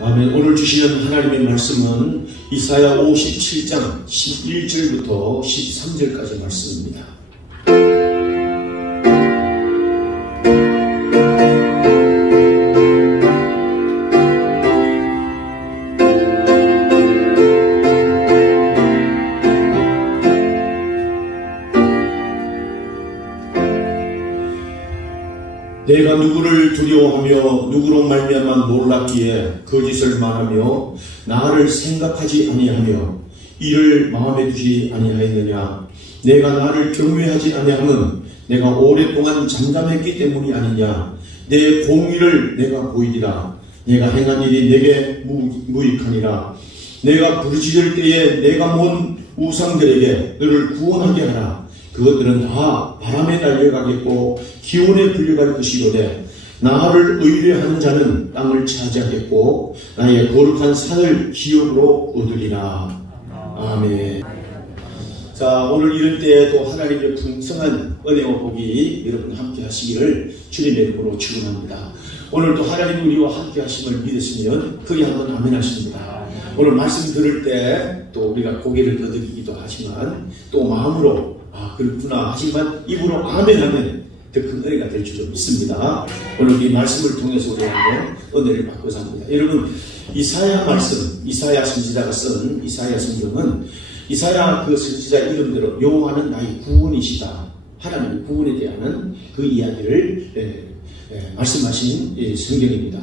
아멘. 오늘 주시는 하나님의 말씀은 이사야 57장 11절부터 13절까지 말씀입니다. 내가 누구를 두려워하며 누구로 말미암아 놀랍기에 거짓을 말하며 나를 생각하지 아니하며 이를 마음에 두지 아니하였느냐. 내가 나를 경외하지 아니함은 내가 오랫동안 잠잠했기 때문이 아니냐. 내 공의를 내가 보이리라. 내가 행한 일이 내게 무익하니라. 내가 부르짖을 때에 내가 모은 우상들에게 너를 구원하게 하라. 그것들은 다 바람에 달려가겠고 기온에 불려갈 것이로되 나를 의뢰하는 자는 땅을 차지하겠고 나의 거룩한 산을 기업으로 얻으리라. 아멘. 자, 오늘 이럴 때 또 하나님의 풍성한 은혜와 복이 여러분 함께 하시기를 주님의 이름으로 축원합니다. 오늘도 하나님 우리와 함께 하심을 믿으시면 크게 한번 아멘 하십니다. 오늘 말씀 들을 때 또 우리가 고개를 끄덕이기도 하지만 또 마음으로 그렇구나 하지만 입으로 아멘 하면 더 큰 은혜가 될 줄로 믿습니다. 오늘 이 말씀을 통해서 우리가 한번 은혜를 받고자 합니다. 여러분, 이사야 말씀, 이사야 선지자가 쓴 이사야 성경은 이사야 그 선지자 이름대로 여호와는 나의 구원이시다, 하나님의 구원에 대한 그 이야기를 말씀하신 성경입니다.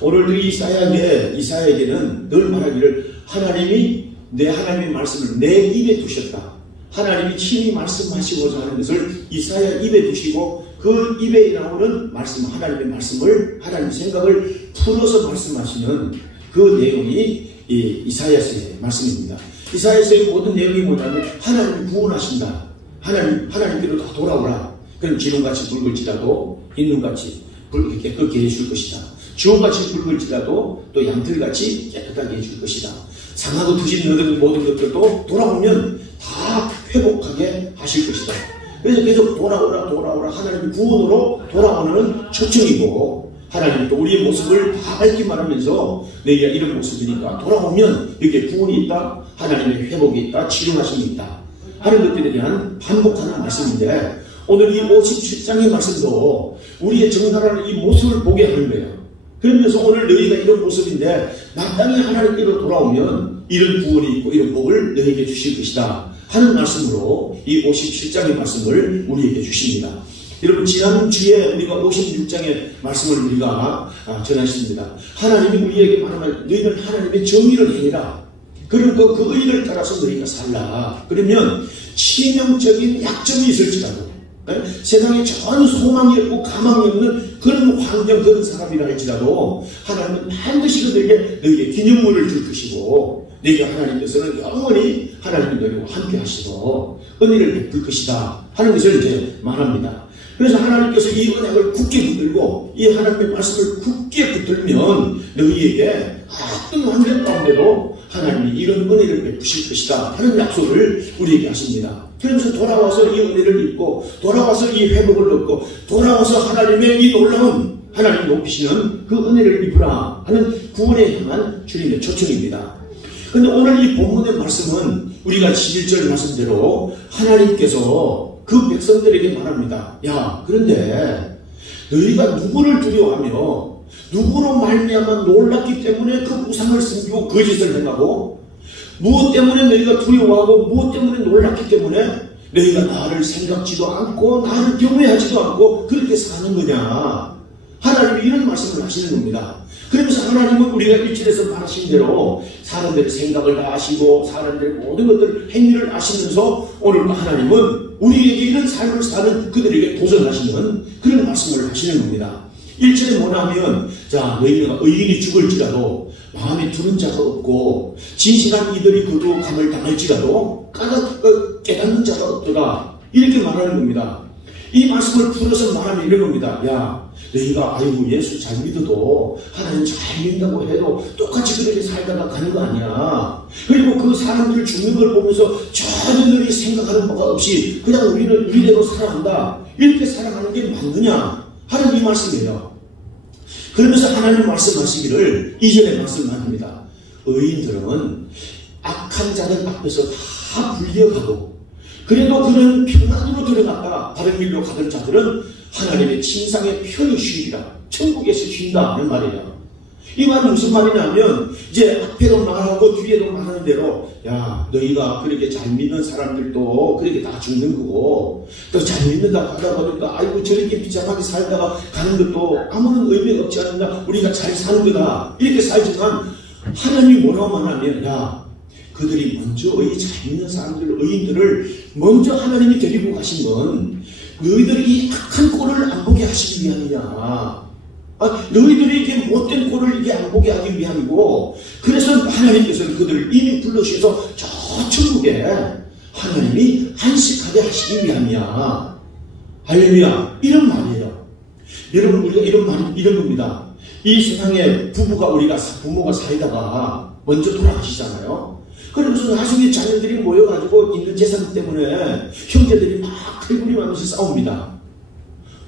오늘 이사야에게는 늘 말하기를 하나님의 말씀을 내 입에 두셨다. 하나님이 친히 말씀하시고자 하는 것을 이사야 입에 두시고 그 입에 나오는 말씀, 하나님의 말씀을, 하나님의 생각을 풀어서 말씀하시는 그 내용이 이사야서의 말씀입니다. 이사야서의 모든 내용이 뭐냐면 하나님이 구원하신다. 하나님께로 다 돌아오라. 그럼 지름같이 붉을지라도 흰눈같이 깨끗게 해줄 것이다. 주홍같이 붉을지라도 또 양털같이 깨끗하게 해줄 것이다. 상하고 터진 모든 것들도 돌아오면 다 회복하게 하실 것이다. 그래서 계속 돌아오라 하나님의 구원으로 돌아오는 초청이고, 하나님이 또 우리의 모습을 다 밝기만 하면서 내가 이런 모습이니까 돌아오면 여기에 구원이 있다, 하나님의 회복이 있다, 치료하심이 있다 하는 것들에 대한 반복하는 말씀인데, 오늘 이 57장의 말씀도 우리의 정갈한 이 모습을 보게 하는 거예요. 그러면서 오늘 너희가 이런 모습인데 마땅히 하나님께로 돌아오면 이런 구원이 있고 이런 복을 너희에게 주실 것이다 하는 말씀으로 이 57장의 말씀을 우리에게 주십니다. 여러분, 지난주에 우리가 56장의 말씀을 우리가 전했습니다. 하나님이 우리에게 말하면 너희는 하나님의 정의를 행해라. 그리고 그 의를 따라서 너희가 살라. 그러면 치명적인 약점이 있을지라도, 세상에 전 소망이 없고 가망이 없는 그런 환경, 그런 사람이라 할지라도 하나님은 반드시 너희에게 기념물을 줄 것이고, 너희가 하나님께서는 영원히 하나님이 너희와 함께 하시고 은혜를 베풀 것이다 하는 것을 이제 말합니다. 그래서 하나님께서 이 언약을 굳게 붙들고 이 하나님의 말씀을 굳게 붙들면 너희에게 어떤 환경 가운데도 하나님이 이런 은혜를 베푸실 것이다 하는 약속을 우리에게 하십니다. 그러면서 돌아와서 이 은혜를 입고 돌아와서 이 회복을 얻고 돌아와서 하나님의 이 놀라운 하나님 높이시는 그 은혜를 입으라 하는 구원에 향한 주님의 초청입니다. 그런데 오늘 이 본문의 말씀은 우리가 11절 말씀대로 하나님께서 그 백성들에게 말합니다. 야, 그런데 너희가 누구를 두려워하며 누구로 말미암아 놀랐기 때문에 그 우상을 섬기고 거짓을 행하고, 무엇 때문에 너희가 두려워하고 무엇 때문에 놀랐기 때문에 너희가 나를 생각지도 않고 나를 경외하지도 않고 그렇게 사는 거냐. 하나님이 이런 말씀을 하시는 겁니다. 그러면서 하나님은 우리가 1절에서 말하신 대로 사람들의 생각을 다 아시고 사람들의 모든 것들 행위를 아시면서 오늘 하나님은 우리에게 이런 삶을 사는 그들에게 도전하시는 그런 말씀을 하시는 겁니다. 1절에 뭐냐면, 자, 너희가 의인이 죽을지라도 마음에 두는 자가 없고 진실한 이들이 거두감을 당할지라도 깨닫는 자가 없더라, 이렇게 말하는 겁니다. 이 말씀을 풀어서 말하면 이런 겁니다. 야, 너희가 예수 잘 믿어도 하나님 잘 믿는다고 해도 똑같이 그렇게 살다가 가는 거 아니야. 그리고 그 사람들 죽는 걸 보면서 전혀 너희 생각하는 바가 없이 그냥 우리는 우리대로 살아간다, 이렇게 살아가는 게 맞느냐 하는 이 말씀이에요. 그러면서 하나님 말씀하시기를 이전에 말씀합니다. 의인들은 악한 자들 앞에서 다 불려가고 그래도 그는 평안으로 들어갔다가 다른 길로 가던 자들은 하나님의 진상에 편히 쉬리라. 천국에서 쉰다 하는 말이에요. 이 말은 무슨 말이냐면 이제 앞에도 말하고 뒤에도 말하는 대로 야 너희가 그렇게 잘 믿는 사람들도 그렇게 다 죽는 거고 또 잘 믿는다고 하다 보니까 아이고 저렇게 비참하게 살다가 가는 것도 아무런 의미가 없지 않나 우리가 잘 사는 거다 이렇게 살지만 하나님이 뭐라고 말하면 야 그들이 먼저 잘 믿는 사람들 의인들을 먼저 하나님이 데리고 가신 건 너희들이 이 악한 꼴을 안 보게 하시기 위함이냐. 너희들이 이게 못된 꼴을 이게 안 보게 하기 위함이고 그래서 하나님께서는 그들을 이미 불러주셔서 저 천국에 하나님이 안식하게 하시기 위함이야. 할렐루야. 이런 말이에요. 여러분 우리가 이런 겁니다. 이 세상에 부모가 살다가 먼저 돌아가시잖아요. 그러면서 나중에 자녀들이 모여가지고 있는 재산 때문에 형제들이 막 칼부림하면서 싸웁니다.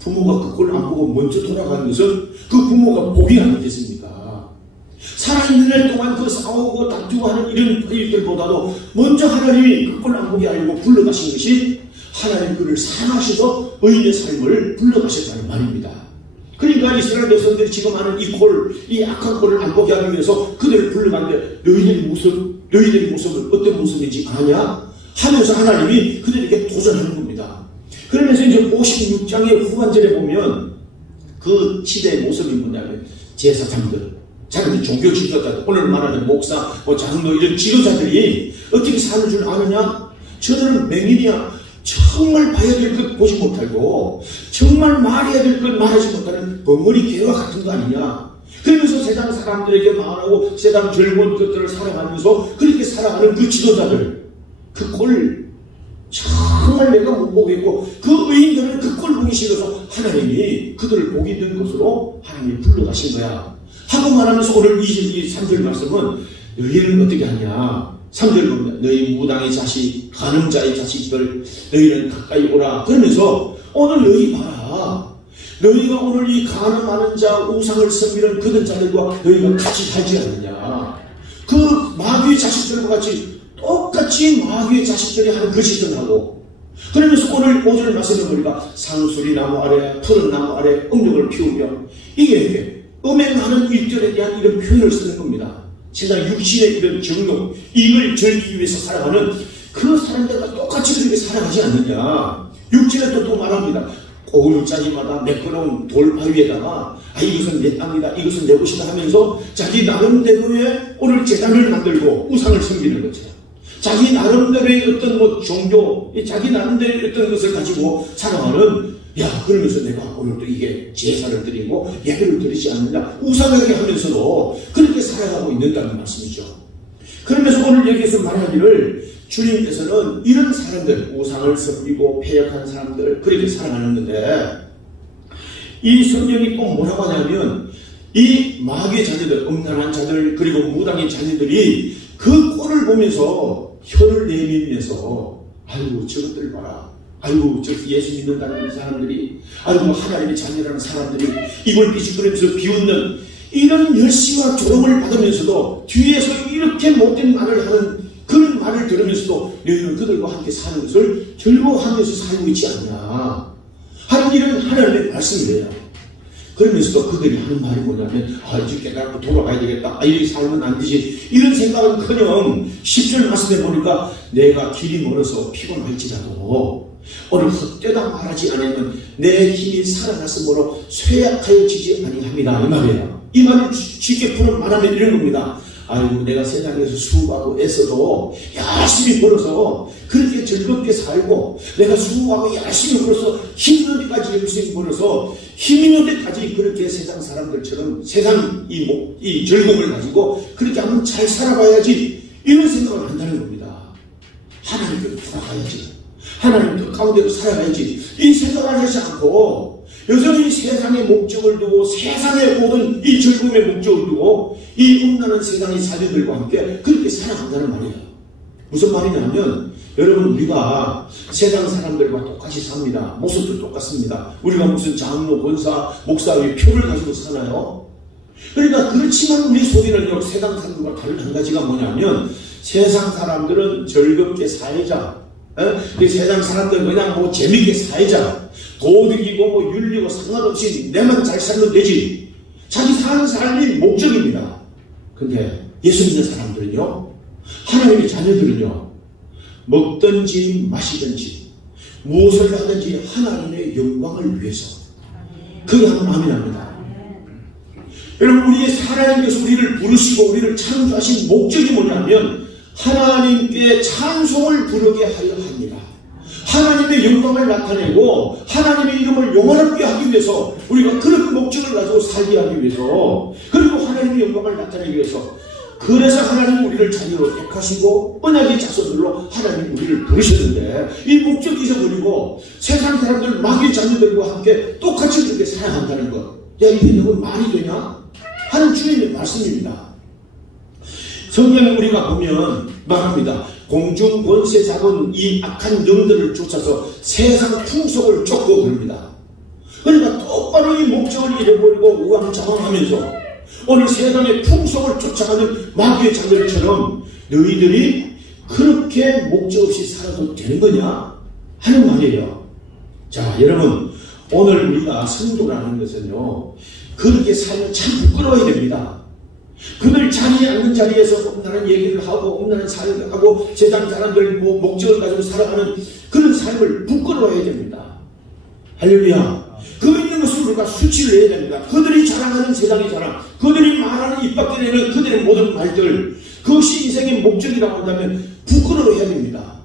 부모가 그걸 안 보고 먼저 돌아가는 것은 그 부모가 복이 아니겠습니까? 살아있는 날 동안 그 싸우고 다투고 하는 이런 일들보다도 먼저 하나님이 그걸 안 보게 하려고 불러가신 것이 하나님 그를 사랑하셔서 의인의 삶을 불러가셨다는 말입니다. 그러니까 이스라엘 백성들이 지금 하는 이 악한 꼴을 안 보게 하기 위해서 그들을 불러가는데 너희들의 모습은 어떤 모습인지 아냐? 하면서 하나님이 그들에게 도전하는 겁니다. 그러면서 이제 56장의 후반절에 보면 그 시대의 모습이 뭐냐면 제사장들, 자기들 종교 지도자들, 오늘 말하는 목사, 장로 이런 지도자들이 어떻게 사는 줄 아느냐? 저들은 맹인이야. 정말 봐야 될 것 보지 못하고 정말 말해야 될 것 말하지 못하는 벙어리 개와 같은 거 아니냐? 그러면서 세상 사람들에게 말하고 세상 젊은 것들을 살아가면서 그렇게 살아가는 그 지도자들 그 꼴 정말 내가 못 보겠고 그 의인들은 그 꼴 보기 싫어서 하나님이 그들을 보기 든 것으로 하나님이 불러가신 거야 하고 말하면서 오늘 3절 말씀은 너희는 어떻게 하냐 3절 보면 너희 무당의 자식 간음자의 자식들 너희는 가까이 오라 그러면서 오늘 너희 봐라 너희가 오늘 이 간음하는 자 우상을 섬기는 그들 자들과 너희가 같이 살지 않느냐 그 마귀의 자식들과 같이 똑같이 마귀의 자식들이 하는 그 짓을 하고 그러면서 오늘 5절 말씀에 보니까 상수리 나무 아래 푸른 나무 아래 음력을 피우며 이게 음행하는 일들에 대한 이런 표현을 쓰는 겁니다. 세상 육신의 이런 정욕 이걸 즐기기 위해서 살아가는 그 사람들과 똑같이 그렇게 살아가지 않느냐 육신에 또 말합니다. 오일자리마다 매끄러운 돌바위에다가 이것은 내 땅이다 이것은 내 곳이다 하면서 자기 나름대로의 오늘 제단을 만들고 우상을 섬기는 것처럼 자기 나름대로의 어떤 종교 자기 나름대로의 어떤 것을 가지고 살아가는 그러면서 내가 오늘도 이게 제사를 드리고 예배를 드리지 않는다 우상하게 하면서도 그렇게 살아가고 있는다는 말씀이죠. 그러면서 오늘 여기에서 말하기를 주님께서는 이런 사람들 우상을 섬기고 패역한 사람들 그렇게 살아가는데 이 성경이 꼭 뭐라고 하냐면 이 마귀의 자녀들 음란한 자들 그리고 무당의 자녀들이 그 꼴을 보면서 혀를 내밀면서 아이고 저것들 봐라 아이고 저 예수 믿는다는 사람들이 아이고 하나님의 자녀라는 사람들이 이걸 비집거리면서 비웃는 이런 열심과 조롱을 받으면서도 뒤에서 이렇게 못된 말을 하는 그런 말을 들으면서도 너희는 그들과 함께 사는 것을 즐거워하면서 살고 있지 않냐 하는 이런 하나님의 말씀이에요. 그러면서도 그들이 하는 말이 뭐냐면 이제 깨닫고 돌아가야 되겠다 이렇게 살면 안 되지 이런 생각은커녕 10절 말씀에 보니까 내가 길이 멀어서 피곤할지라도 오늘 헛되다 말하지 않으면 내 힘이 살아났으므로 쇠약하여지지 아니합니다 이 말이에요. 이 말을 쉽게 풀어 말하면 이런 겁니다. 아이고 내가 세상에서 수고하고 애써도 열심히 벌어서 그렇게 즐겁게 살고 내가 수고하고 열심히 벌어서 힘든 데까지 열심히 벌어서 힘 있는 데까지 그렇게 세상 사람들처럼 세상 이 즐거움을 가지고 그렇게 한번 잘 살아봐야지 이런 생각을 한다는 겁니다. 하나님께로 돌아가야지 하나님 그 가운데로 살아가야지 이 생각을 하지 않고 여전히 세상의 목적을 두고 세상의 모든 이 즐거움의 목적을 두고 이 음란한 세상의 자녀들과 함께 그렇게 살아간다는 말이에요. 무슨 말이냐면 여러분 우리가 세상 사람들과 똑같이 삽니다. 모습도 똑같습니다. 우리가 무슨 장로, 권사, 목사의 표를 가지고 사나요? 그러니까 그렇지만 우리 속에는요, 세상 사람들과 다른 한 가지가 뭐냐면, 세상 사람들은 즐겁게 살자. 이 세상 사람들은 그냥 뭐 재밌게 살자. 도덕이고 뭐 윤리고 상관없이 내만 잘 살면 되지. 자기 사는 삶이 목적입니다. 근데 예수 믿는 사람들은요, 하나님의 자녀들은요, 먹든지 마시든지 무엇을 하든지 하나님의 영광을 위해서. 그게 한번 아멘합니다. 여러분, 우리의 하나님께서 우리를 부르시고 우리를 창조하신 목적이 뭐냐면 하나님께 찬송을 부르게 하려 합니다. 하나님의 영광을 나타내고 하나님의 이름을 영원하게 하기 위해서, 우리가 그런 목적을 가지고 살게 하기 위해서, 그리고 하나님의 영광을 나타내기 위해서, 그래서 하나님 우리를 자녀로 택하시고 언약의 자손들로 하나님 우리를 부르셨는데, 이 목적 잊어버리고 세상 사람들, 마귀의 자녀들과 함께 똑같이 그렇게 살아간다는 것, 야, 이게 너무 말이 되냐 하는 주님의 말씀입니다. 성경에 우리가 보면 말합니다. 공중 권세 잡은 이 악한 영들을 쫓아서 세상 풍속을 쫓고 그럽니다. 그러니까 똑바로 이 목적을 잃어버리고 우왕좌왕하면서 오늘 세상의 풍속을 쫓아가는 마귀의 자녀들처럼 너희들이 그렇게 목적 없이 살아도 되는 거냐 하는 말이에요. 자, 여러분, 오늘 우리가 성도라는 것은요, 그렇게 살면 참 부끄러워야 됩니다. 그들 자리에 앉는 자리에서 없나는 얘기를 하고 없나는 삶을 하고 세상 사람들 뭐 목적을 가지고 살아가는 그런 삶을 부끄러워야 됩니다. 할렐루야. 그 있는 것을 우리가 수치를 해야 됩니다. 그들이 자랑하는 세상의 자랑, 그들이 말하는 입 밖에 내는 그들의 모든 말들, 그것이 인생의 목적이라고 한다면 부끄러워해야 됩니다.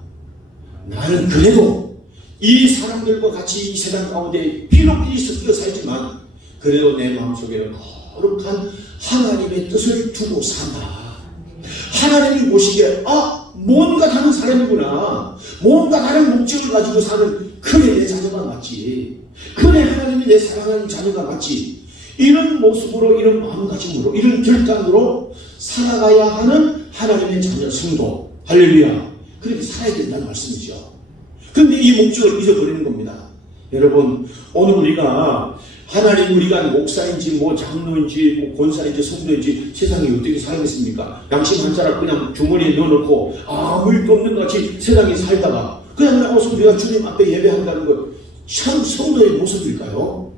나는 그래도 이 사람들과 같이 이 세상 가운데 비록 섞여 살지만 그래도 내 마음속에는 거룩한 하나님의 뜻을 두고 산다. 하나님이 보시기에 뭔가 다른 사람이구나, 뭔가 다른 목적을 가지고 사는, 그래 내 자녀가 맞지, 그래 하나님이 내 사랑하는 자녀가 맞지, 이런 모습으로, 이런 마음가짐으로, 이런 결단으로 살아가야 하는 하나님의 자녀 성도, 할렐루야, 그렇게 살아야 된다는 말씀이죠. 그런데 이 목적을 잊어버리는 겁니다. 여러분, 오늘 우리가 하나님, 우리가 목사인지 뭐 장로인지 뭐 권사인지 성도인지 세상에 어떻게 살겠습니까? 양심 한 자락 그냥 주머니에 넣어놓고 아무 일도 없는 것 같이 세상에 살다가 그냥 나와서 우리가 주님 앞에 예배한다는 것, 참 성도의 모습일까요?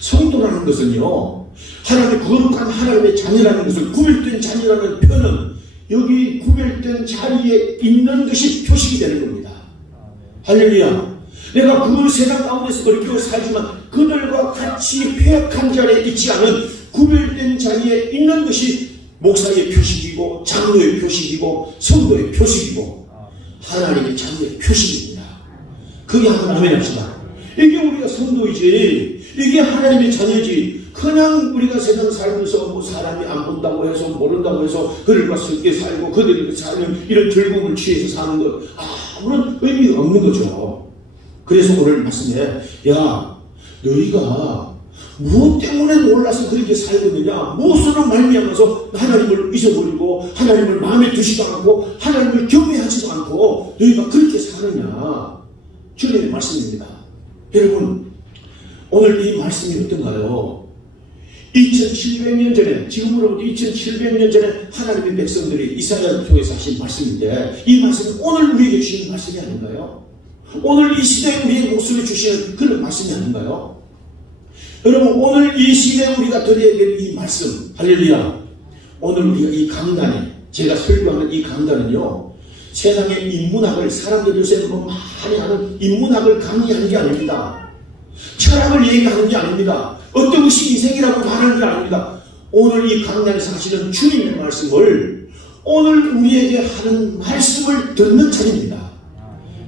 성도라는 것은요, 하나님의 거룩한 하나님의 자녀라는 것을, 구별된 자녀라는 표현은 여기 구별된 자리에 있는 것이 표식이 되는 겁니다. 할렐루야. 내가 그 세상 가운데서 그렇게 살지만 그들과 같이 폐역한 자리에 있지 않은 구별된 자리에 있는 것이 목사의 표식이고 장로의 표식이고 성도의 표식이고 하나님의 자녀의 표식입니다. 그게 한번 아멘 합시다. 이게 우리가 성도이지, 이게 하나님의 자녀지, 그냥 우리가 세상 살면서 뭐 사람이 안 본다고 해서 모른다고 해서 그들과 섞여 살고 그들과 살면 이런 즐거움을 취해서 사는 것, 아무런 의미가 없는 거죠. 그래서 오늘 말씀에, 야, 너희가 무엇 때문에 놀라서 그렇게 살고 있느냐, 무엇으로 말미암아서 하나님을 잊어버리고 하나님을 마음에 두지도 않고 하나님을 경외하지도 않고 너희가 그렇게 사느냐, 주님의 말씀입니다. 여러분, 오늘 이 말씀이 어떤가요? 2700년 전에, 지금으로부터 2700년 전에 하나님의 백성들이 이사야를 통해서 하신 말씀인데, 이 말씀은 오늘 우리에게 주시는 말씀이 아닌가요? 오늘 이 시대에 우리의 목소리 주시는 그런 말씀이 아닌가요? 여러분, 오늘 이 시대에 우리가 드려야 될 이 말씀, 할렐루야, 오늘 우리가 이 강단에, 제가 설교하는 이 강단은요, 세상의 인문학을, 사람들 요새 뭐 많이 하는 인문학을 강의하는 게 아닙니다. 철학을 얘기하는 게 아닙니다. 어떤 것이 인생이라고 말하는 게 아닙니다. 오늘 이 강단에서 하시는 주님의 말씀을, 오늘 우리에게 하는 말씀을 듣는 자리입니다.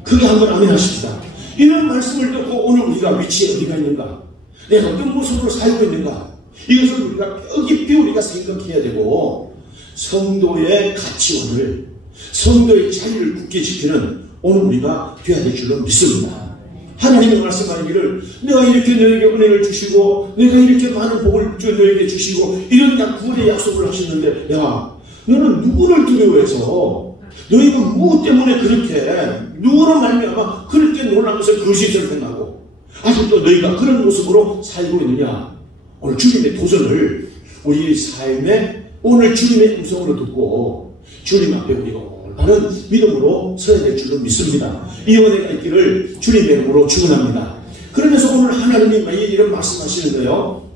그게 한번 아멘 하십시다. 이런 말씀을 듣고 오늘 우리가 위치에 어디가 있는가, 내가 어떤 모습으로 살고 있는가, 이것을 우리가 깊이 우리가 생각해야 되고, 성도의 가치원을, 성도의 자리를 굳게 지키는 오늘 우리가 되어야 될 줄로 믿습니다. 하나님의 말씀하기를, 내가 이렇게 너에게 은혜를 주시고 내가 이렇게 많은 복을 너에게 주시고 이런 구원의 약속을 하셨는데, 야, 너는 누구를 두려워해서, 너희가 무엇 때문에 그렇게 누구로 말미암아 그렇게 놀라면서 거짓을 행하고 아직도 너희가 그런 모습으로 살고 있느냐. 오늘 주님의 도전을 우리 삶에 오늘 주님의 음성으로 듣고 주님 앞에 우리가 올바른 믿음으로 서야 될 줄로 믿습니다. 이 은혜가 있기를 주님의 이름으로 축원합니다. 그러면서 오늘 하나님이 이런 말씀하시는 거예요.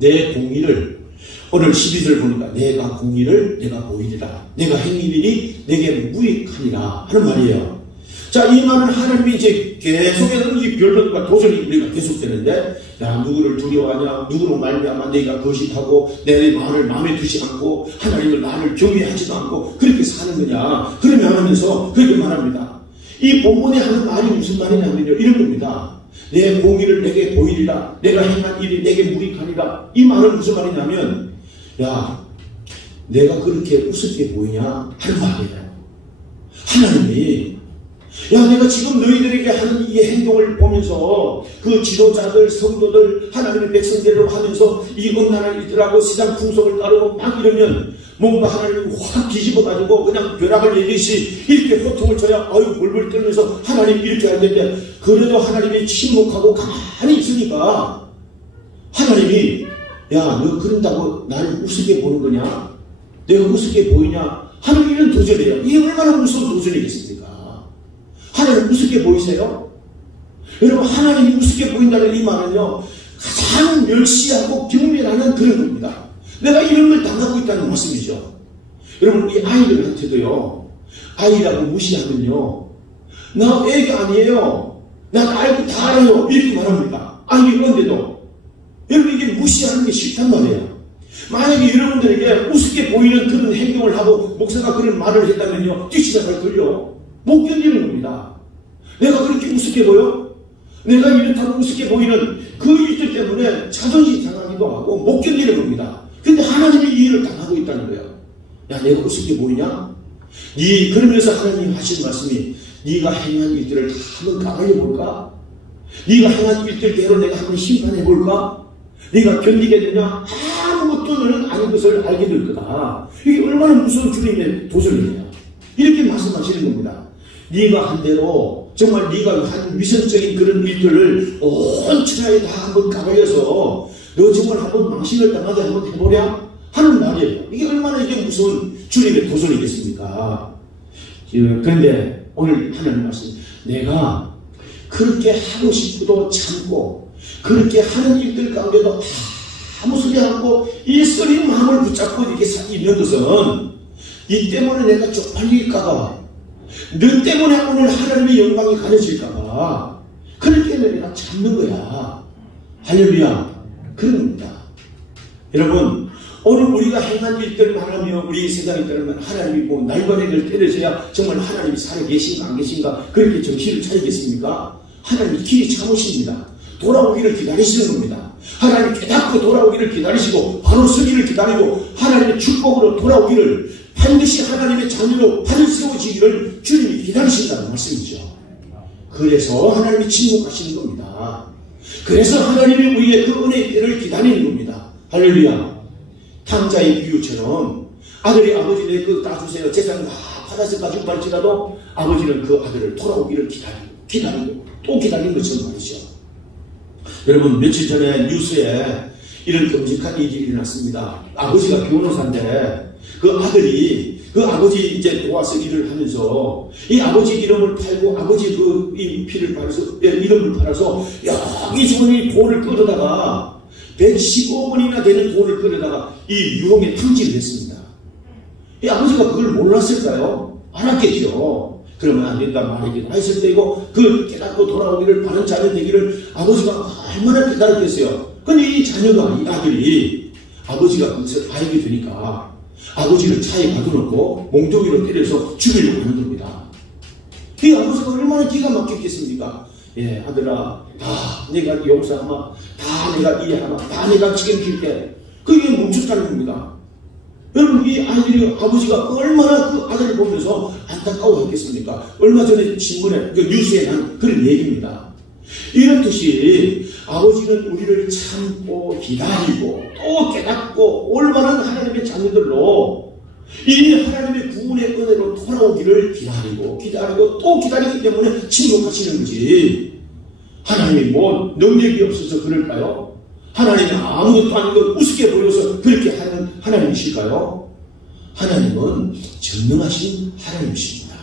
내 공의를 오늘 12절 보니까 내가 공의를 내가 보이리라. 내가 행위리니 내게 무익하니라 하는 말이에요. 자, 이 말은 하나님이 이제 계속해서 이 변론과 도전이 우리가 계속되는데, 야, 누구를 두려워하냐, 누구로 말미암아 내가 거짓하고 내 말을 마음에 두지 않고 하나님을 나를 경외하지도 않고 그렇게 사는 거냐, 그러면 하면서 그렇게 말합니다. 이 본문에 하는 말이 무슨 말이냐면요, 이런 겁니다. 내 공의를 내게 보이리라. 내가 행한 일이 내게 무익하니라. 이 말은 무슨 말이냐면, 야, 내가 그렇게 우습게 보이냐 하는 말이에요. 하나님이 야, 내가 지금 너희들에게 하는 이 행동을 보면서 그 지도자들, 성도들, 하나님의 백성들로 하면서 이 음란한 일들하고 세상 풍속을 따르고 막 이러면 뭔가 하나님이 확 뒤집어가지고 그냥 벼락을 내듯이 이렇게 호통을 쳐야 아유 벌벌 떨면서 하나님 이렇게 할 텐데, 그래도 하나님이 침묵하고 가만히 있으니까 하나님이 야, 너 그런다고 나를 우습게 보는 거냐? 내가 우습게 보이냐? 하는 이런 도전이에요. 이게 얼마나 무서운 도전이겠습니까? 하나님 우습게 보이세요? 여러분, 하나님이 우습게 보인다는 이 말은요, 가장 멸시하고 경멸하는 그런 겁니다. 내가 이런 걸 당하고 있다는 말씀이죠. 여러분, 우리 아이들한테도요, 아이라고 무시하면요, 나 애가 아니에요, 난 알고 다 알아요, 이렇게 말합니다. 아니, 그런데도 여러분, 이게 무시하는 게 싫단 말이에요. 만약에 여러분들에게 우습게 보이는 그런 행동을 하고 목사가 그런 말을 했다면요, 뛰치다가 걸려 못 견디는 겁니다. 내가 그렇게 우습게 보여? 내가 이렇다고 우습게 보이는 그 일들 때문에 자존심 상하기도 하고 못 견디는 겁니다. 근데 하나님이 이 일을 당하고 있다는 거예요. 야, 내가 우습게 보이냐? 그러면서 하나님 하신 말씀이 네가 행한 일들을 다 한번 까발려 볼까? 네가 행한 일들대로 내가 한번 심판해 볼까? 네가 견디게 되냐? 아무것도 너는 아닌 것을 알게 될 거다. 이게 얼마나 무서운 주님의 도전이에요. 이렇게 말씀하시는 겁니다. 네가 한 대로 정말 네가 한 위선적인 그런 일들을 온 천하에 다 한번 까발려서 너 정말 한번 망신을 당하게 한번 해보랴 하는 말이에요. 이게 얼마나 이게 무서운 주님의 도전이겠습니까? 그런데 오늘 하나님 말씀, 내가 그렇게 하고 싶어도 참고 그렇게 하는 일들 가운데도 아무 소리 않고 이 쓰린 마음을 붙잡고 이렇게 있는 것은 이 때문에 내가 쪽팔릴까봐, 너 때문에 오늘 하나님의 영광이 가려질까봐 그렇게 내가 참는 거야. 할렐루야. 그런 겁니다. 여러분, 오늘 우리가 행한 일들을 말하며 우리 세상에 따르면 하나님이 뭐 날바리를 때려줘야 정말 하나님이 살아계신가 안 계신가 그렇게 정신을 차리겠습니까? 하나님이 길이 참으십니다. 돌아오기를 기다리시는 겁니다. 하나님 깨닫고 돌아오기를 기다리시고 바로 서기를 기다리고 하나님의 축복으로 돌아오기를, 반드시 하나님의 자녀로 발을 세워지기를 주님이 기다리신다는 말씀이죠. 그래서 하나님이 침묵하시는 겁니다. 그래서 하나님이 우리의 그 은혜의 때를 기다리는 겁니다. 할렐루야. 탕자의 비유처럼 아들이 아버지 내 그 따주세요, 재산 다 받아서 가지고 갈지라도 아버지는 그 아들을 돌아오기를 기다리고 또 기다리는 것처럼 말이죠. 여러분, 며칠 전에 뉴스에 이런 끔찍한 일이 일어났습니다. 아버지가 변호사인데 그 아들이 그 아버지 이제 도와서 일을 하면서 이 아버지 이름을 팔고 아버지 이 피를 팔아서 이름을 팔아서 여기 주머니 돈을 끌어다가 115원이나 되는 돈을 끌어다가 이 유흥에 탕진을 했습니다. 이 아버지가 그걸 몰랐을까요? 알았겠죠. 그러면 안 된다 말이기도 했을 때이고 그 깨닫고 돌아오기를 바른 자녀 되기를 아버지가 얼마나 기다렸겠어요. 근데 이 자녀가, 이 아들이 아버지가 그것을 알게 되니까 아버지를 차에 가둬놓고 몽둥이로 때려서 죽이려고 하는 겁니다. 이 아버지가 얼마나 기가 막혔겠습니까? 예, 아들아, 다 내가 용서하마, 다 내가 이해하마, 다 내가 책임질게. 그게 멈췄다는 겁니다. 여러분, 이 아이들이 아버지가 얼마나 그 아들을 보면서 안타까워했겠습니까? 얼마 전에 신문에, 뉴스에 한 그런 얘기입니다. 이렇듯이 아버지는 우리를 참고 기다리고 또 깨닫고 올바른 하나님의 자녀들로 이 하나님의 구원의 은혜로 돌아오기를 기다리고 또 기다리기 때문에 침묵하시는 거지. 하나님이 뭐 능력이 없어서 그럴까요? 하나님이 아무것도 아닌 걸 우습게 보여서 그렇게 하는 하나님이실까요? 하나님은 전능하신 하나님이십니다.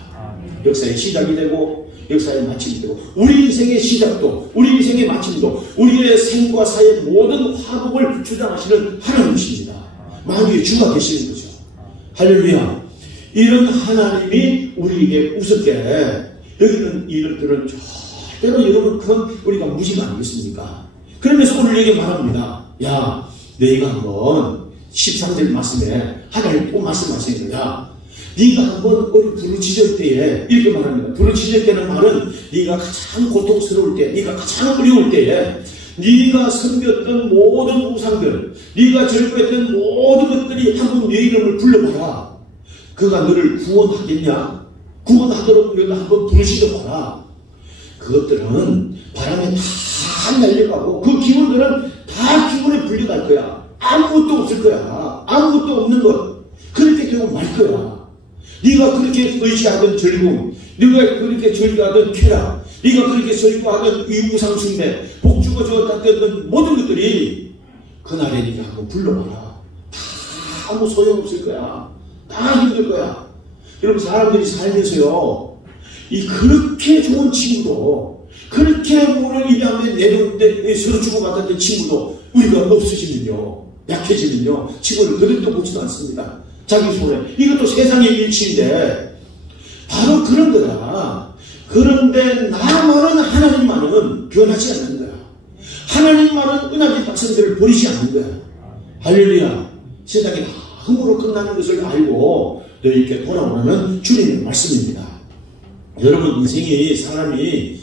역사의 시작이 되고 역사의 마침이 되고 우리 인생의 시작도 우리 인생의 마침도 우리의 생과 사의 모든 화복을 주장하시는 하나님이십니다. 만유의 주가 계시는 거죠. 할렐루야. 이런 하나님이 우리에게 우습게 여기는 이것들은 절대로 여러분 그건 우리가 무지가 아니겠습니까? 그러면서 오늘 얘기 말합니다. 야, 너희가 한번 13절 말씀에 하나님 또 말씀하시는 거야. 네가 한번 부르짖을 때에 이렇게 말합니다. 부르짖을 때는 말은 네가 가장 고통스러울 때, 네가 가장 어려울 때에 네가 섬겼던 모든 우상들, 네가 절거했던 모든 것들이 한번 네 이름을 불러봐라. 그가 너를 구원하겠냐? 구원하도록 너가 한번 부르짖어봐라. 그것들은 바람에 다 날려가고 그 기운들은 다 기운에 불려갈 거야. 아무것도 없을 거야. 아무것도 없는 것. 그렇게 결국 말 거야. 네가 그렇게 의지하던 즐거움, 네가 그렇게 즐거워하던 쾌락, 네가 그렇게 즐거워하던 우상 숭배, 복주고 주었던 모든 것들이 그날에 네가 한번 불러봐라. 다 아무 소용없을 거야. 다 힘들 거야. 여러분 사람들이 살면서요, 이 그렇게 좋은 친구도, 그렇게 오늘 이 다음에 내려오는데 서로 주고받았던 친구도 우리가 없으시면요, 약해지면요, 친구를 그릇도 보지도 않습니다. 자기 손에. 이것도 세상의 일치인데 바로 그런 거다. 그런데 나만은 하나님만은 변하지 않는 거야. 하나님만은 은하계 백성들을 버리지 않는 거야. 할렐루야. 세상이 다 흠으로 끝나는 것을 알고 너희께 돌아오라는 주님의 말씀입니다. 여러분 인생이 사람이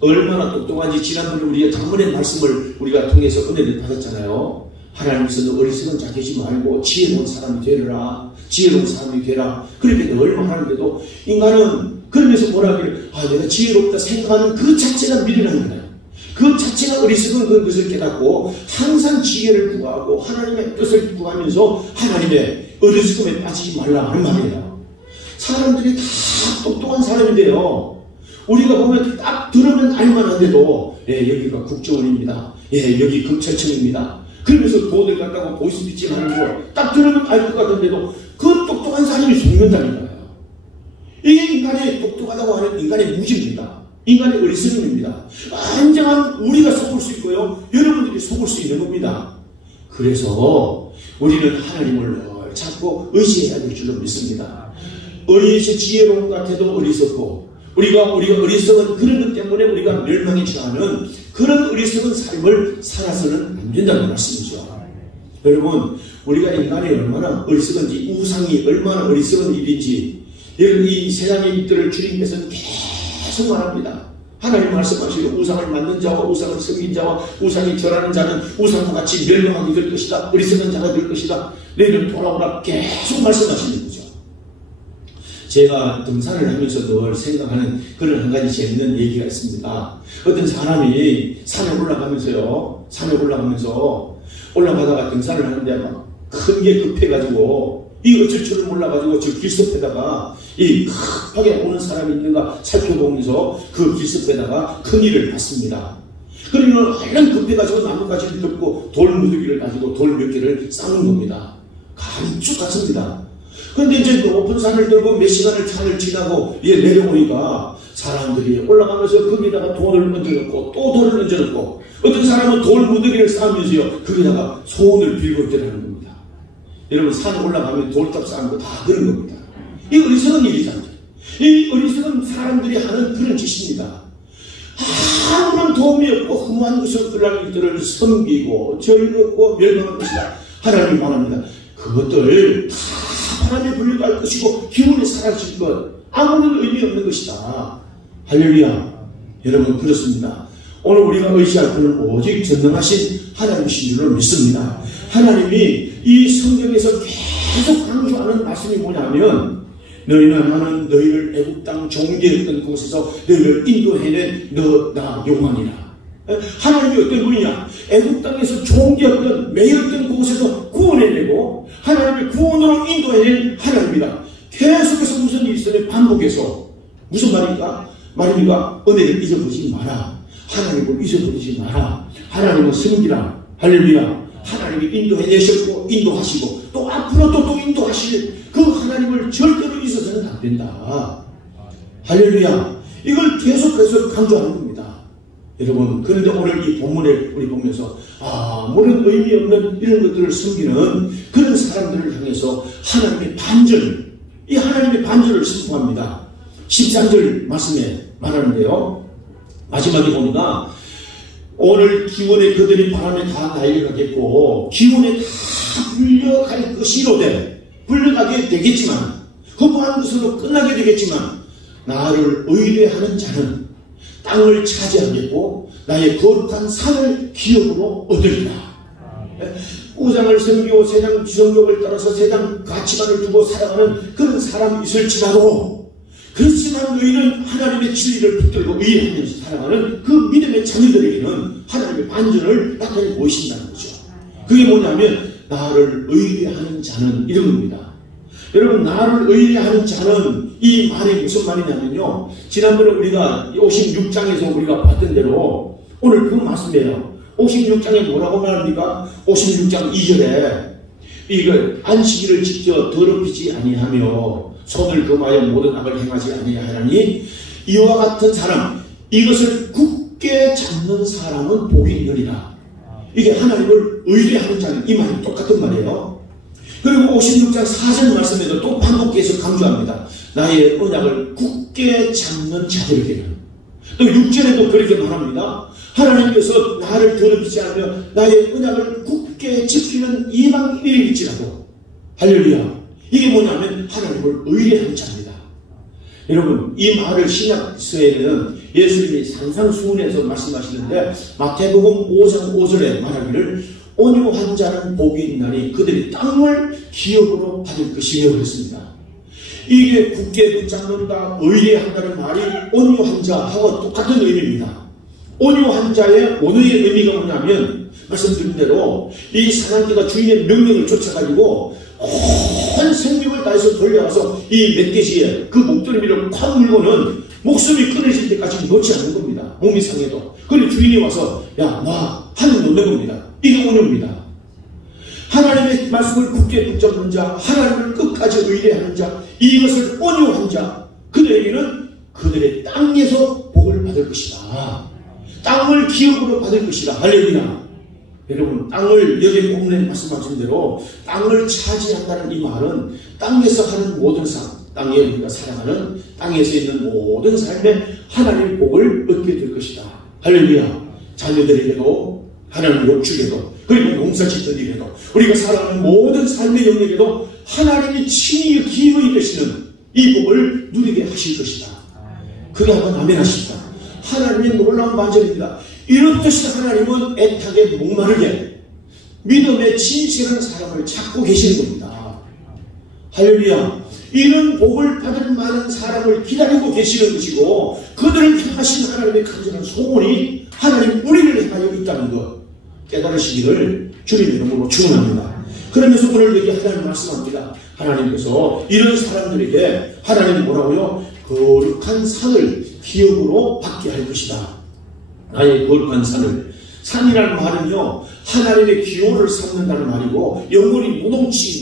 얼마나 똑똑한지 지난번에 우리가 단번의 말씀을 우리가 통해서 은혜를 받았잖아요. 하나님께서는 어리석은 자 되지 말고 지혜로운 사람이 되라. 지혜로운 사람이 되라. 그렇게 늘 말하는데도 인간은 그러면서 뭐라 하기를 내가 지혜롭다 생각하는 그 자체가 미련한 거야. 그 자체가 어리석은 그것을 깨닫고 항상 지혜를 구하고 하나님의 뜻을 구하면서 하나님의 어리석음에 빠지지 말라 하는 말이에요. 사람들이 다 똑똑한 사람인데요, 우리가 보면 딱 들으면 알만한데도 여기가 국정원입니다. 여기 경찰청입니다. 그러면서 돈을 갖다가 보이스피칭 하는 걸 딱 들으면 알 것 같은데도 그 똑똑한 사람이 속는다는 거예요. 이게 인간의 똑똑하다고 하는 인간의 무지입니다. 인간의 어리석음입니다. 완전한 우리가 속을 수 있고요, 여러분들이 속을 수 있는 겁니다. 그래서 우리는 하나님을 찾고 의지해야 될 줄로 믿습니다. 어리석 지혜로운 것 같아도 어리석고 우리가 어리석은 그런 것 때문에 우리가 멸망에 처하는 그런 어리석은 삶을 살아서는 안 된다는 말씀이죠. 여러분 우리가 인간이 얼마나 어리석은지, 우상이 얼마나 어리석은 일인지 이 세상의 일들을 주님께서는 계속 말합니다. 하나님 말씀하시고 우상을 만든 자와 우상을 섬긴 자와 우상이 절하는 자는 우상과 같이 멸망하게 될 것이다. 어리석은 자가 될 것이다. 너희는 돌아오라 계속 말씀하시는 거죠. 제가 등산을 하면서 늘 생각하는 그런 한 가지 재밌는 얘기가 있습니다. 어떤 사람이 산에 올라가면서 올라가다가 등산을 하는데 막 큰 게 급해가지고 이 어쩔 줄을 몰라가지고 저 길석에다가 이 급하게 오는 사람이 있는가 살펴보면서 그 길석에다가 큰일을 봤습니다. 그러면 얼른 급해가지고 나뭇가지를 덮고 돌 무더기를 가지고 돌 몇 개를 쌓는 겁니다. 감쭉 갔습니다. 그런데 이제 높은 산을 들고 몇 시간을 산을 지나고 내려오니까 사람들이 올라가면서 거기다가 돌을 얹어놓고 또 돌을 얹어놓고 어떤 사람은 돌 무더기를 쌓으면서요 거기다가 소원을 빌고 있더라는 겁니다. 여러분 산에 올라가면 돌탑 쌓는 거 다 그런 겁니다. 이 어리석은 일이잖아요. 이 어리석은 사람들이 하는 그런 짓입니다. 아무런 도움이 없고 흠한 것들을 섬기고 즐겁고 멸망할 것이다. 하나님이 말합니다. 그것들 다 바람에 불려갈 것이고 기운이 사라질 것, 아무런 의미 없는 것이다. 할렐루야. 여러분 그렇습니다. 오늘 우리가 의지할 분은 오직 전능하신 하나님이신 줄로 믿습니다. 하나님이 이 성경에서 계속 강조하는 말씀이 뭐냐면 너희는 나는 너희를 애국 땅 종되었던 곳에서 너희를 인도해낸 나 여호와니라. 하나님이 어떤 분이냐? 애국 땅에서 종되었던 매였던 곳에서 구원해내고 하나님의 구원으로 인도해낸 하나님이다. 계속해서 무슨 일이 있으면 반복해서 무슨 말입니까? 은혜를 잊어버리지 마라. 하나님을 잊어버리지 마라. 하나님을 섬기라. 할렐루야. 하나님이 인도해내셨고 인도하시고 또 앞으로도 또 인도하실 그 하나님을 절대로 잊어서는 안 된다. 할렐루야. 이걸 계속해서 강조하는 겁니다. 여러분, 그런데 오늘 이 본문을 우리 보면서 아무런 의미 없는 이런 것들을 숨기는 그런 사람들을 향해서 하나님의 반절, 이 하나님의 반절을 선포합니다. 13절 말씀에 말하는데요. 마지막에 보니까 오늘 기원에 그들이 바람에 다 날려가겠고 기원에 다 불려갈 것이로되, 불려가게 되겠지만, 허무한 것으로 끝나게 되겠지만, 나를 의뢰하는 자는 땅을 차지하겠고 나의 거룩한 산을 기업으로 얻으리라. 우상을 섬기고 세상 지성욕을 따라서 세상 가치관을 두고 살아가는 그런 사람이 있을지라도, 그렇지만 너희는 하나님의 진리를 붙들고 의뢰하면서 살아가는 그 믿음의 자녀들에게는 하나님의 반전을 나타내 보이신다는 거죠. 그게 뭐냐면 나를 의뢰하는 자는, 이런 겁니다. 여러분, 나를 의뢰하는 자는, 이 말이 무슨 말이냐면요, 지난번에 우리가 56장에서 우리가 봤던 대로 오늘 그 말씀이에요. 56장에 뭐라고 말합니까? 56장 2절에 이걸 안식일을 지켜 더럽히지 아니하며 손을 금하여 모든 악을 행하지 아니하나니 이와 같은 사람, 이것을 굳게 잡는 사람은 복이 있느니라. 이게 하나님을 의뢰하는 자는, 이 말이 똑같은 말이에요. 그리고 56장 4절 말씀에도 또 반복해서 강조합니다. 나의 언약을 굳게 잡는 자들에게는. 또 6절에도 그렇게 말합니다. 하나님께서 나를 더럽히지 않으며 나의 언약을 굳게 지키는 이방인일지라도. 할렐루야. 이게 뭐냐면 하나님을 의뢰하는 자입니다. 여러분, 이 말을 신약서에는 예수님이 산상수훈에서 말씀하시는데 마태복음 5장 5절에 말하기를 온유한 자는 복이 있나니 그들이 땅을 기업으로 받을 것이며 그랬습니다. 이게 굳게 붙잡는다, 의뢰한다는 말이 온유한 자하고 똑같은 의미입니다. 온유한 자의 원어의 의미가 뭐냐면, 말씀드린 대로 이 사냥개가 주인의 명령을 쫓아가지고 온 생명을 다해서 돌려와서 이 멧돼지에 그 목덜미를 콱 물고는 목숨이 끊어질 때까지 놓지 않는 겁니다. 몸이 상해도. 그리고 주인이 와서 야, 놔 하는 놓는 겁니다. 이게 온유입니다. 하나님의 말씀을 굳게 붙잡는 자, 하나님을 끝까지 의뢰하는 자, 이것을 온유한 자, 그들에게는 그들의 땅에서 복을 받을 것이다. 땅을 기업으로 받을 것이다. 할렐루야. 여러분, 땅을, 여기 본문에 말씀하신 대로 땅을 차지한다는 이 말은 땅에서 하는 모든 삶, 땅에 우리가 살아가는 땅에서 있는 모든 삶에 하나님의 복을 얻게 될 것이다. 할렐루야. 자녀들에게도, 하나님 욕축에도, 그리고 농사 짓던 일에도, 우리가 살아가는 모든 삶의 영역에도 하나님이 친히 기업이 되시는 이 복을 누리게 하실 것이다. 그게 한번 아멘 하십시다. 하나님의 놀라운 반전입니다. 이렇듯이 하나님은 애타게 목마르게 믿음의 진실한 사람을 찾고 계시는 겁니다. 할렐루야. 이런 복을 받을 많은 사람을 기다리고 계시는 것이고, 그들을 향하신 하나님의 간절한 소원이 하나님 우리를 향하여 있다는 것 깨달으시기를 주님의 이름으로 축원합니다. 그러면서 오늘 여기 하나님 말씀합니다. 하나님께서 이런 사람들에게 하나님 뭐라고요? 거룩한 산을 기업으로 받게 할 것이다. 나의 거룩한 산을, 산이라는 말은요 하나님의 기호를 삼는다는 말이고 영원히 노동치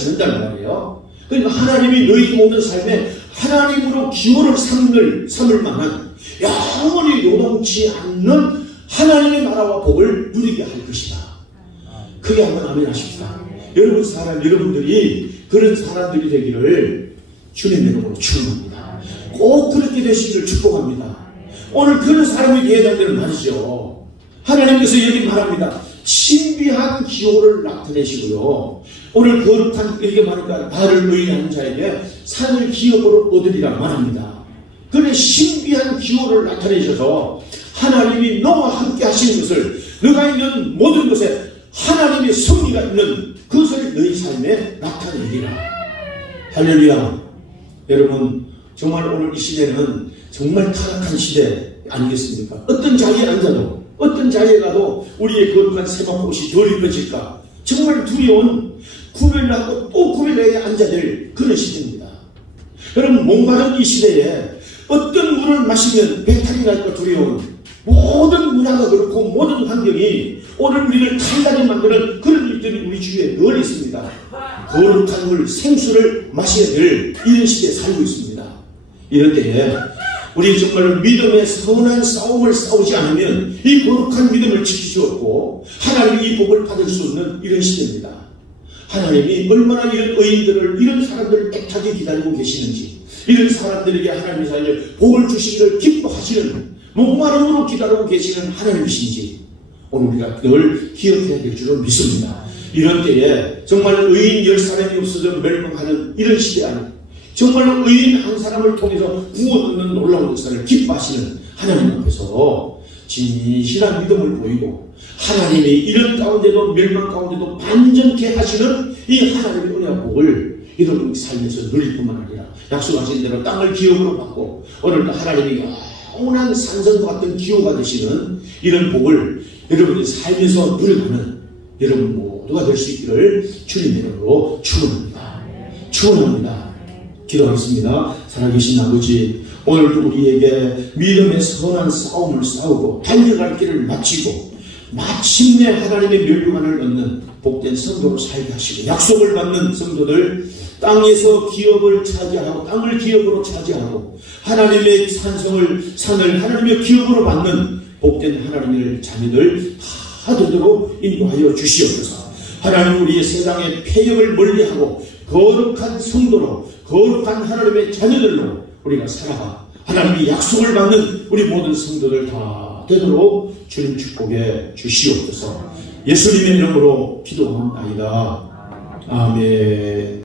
않는다는 말이에요. 그러니까 하나님이 너희 모든 삶에 하나님으로 기호를 삼을 만한 영원히 노동치 않는 하나님의 나라와 복을 누리게 할 것이다. 그게 한번 아멘 하십시다. 여러분들이 그런 사람들이 되기를 주님의 이름으로 축원합니다. 꼭 그렇게 되시기를 축복합니다. 오늘 그런 사람이 되어야 되는 말이죠. 하나님께서 여기 말합니다. 신비한 기호를 나타내시고요. 오늘 거룩한, 이렇게 말하니까 나를 의뢰하는 자에게 산을 기업으로 얻으리라 말합니다. 그런 신비한 기호를 나타내셔서 하나님이 너와 함께 하시는 것을, 너가 있는 모든 것에 하나님의 섭리가 있는 그것을 너희 삶에 나타내리라. 할렐루야. 여러분, 정말 오늘 이 시대는 정말 타락한 시대 아니겠습니까? 어떤 자리에 앉아도, 어떤 자리에 가도 우리의 거룩한 세마포시 덜 입혀질까 정말 두려운, 구별하고 또 구별해야 앉아야 될 그런 시대입니다. 여러분, 목마른 이 시대에 어떤 물을 마시면 배탈이 날까 두려운 모든 문화가 그렇고 모든 환경이 오늘 우리를 칼날이 만드는 그런 일들이 우리 주위에 늘 있습니다. 거룩한 물, 생수를 마셔야 될 이런 시대에 살고 있습니다. 이럴 때에 우리 정말 믿음의 선한 싸움을 싸우지 않으면 이 거룩한 믿음을 지킬 수 없고 하나님의 이 복을 받을 수 없는 이런 시대입니다. 하나님이 얼마나 이런 의인들을, 이런 사람들을 애타게 기다리고 계시는지, 이런 사람들에게 하나님의 사이에 복을 주시기를 기뻐하시는, 목마름으로 기다리고 계시는 하나님이신지 오늘 우리가 늘 기억해야 될 줄을 믿습니다. 이런 때에 정말 의인 10사람이 없어져 멸망하는 이런 시대 안에 정말로 의인 한 사람을 통해서 구원 얻는 놀라운 역사를 기뻐하시는 하나님 앞에서 진실한 믿음을 보이고 하나님이 이런 가운데도 멸망 가운데도 반전케 하시는 이 하나님의 은혜와 복을 여러분의 삶에서 누릴 뿐만 아니라 약속하신 대로 땅을 기업으로 받고 오늘도 하나님이 영원한 산성과 같은 기호가 되시는 이런 복을 여러분의 삶에서 누려가는 여러분 모두가 될 수 있기를 주님 이름으로 축원합니다. 축원합니다. 기도하겠습니다. 살아계신 아버지, 오늘도 우리에게 믿음의 선한 싸움을 싸우고 달려갈 길을 마치고 마침내 하나님의 멸류관을 얻는 복된 성도로 살게 하시고 약속을 받는 성도들, 땅에서 기업을 차지하고 땅을 기업으로 차지하고 하나님의 산을 하나님의 기업으로 받는 복된 하나님의 자녀들 다 되도록 인도하여 주시옵소서. 하나님, 우리의 세상의 폐역을 멀리하고 거룩한 성도로, 거룩한 하나님의 자녀들로 우리가 살아가 하나님의 약속을 받는 우리 모든 성도들 다 되도록 주님 축복해 주시옵소서. 예수님의 이름으로 기도합니다. 아멘.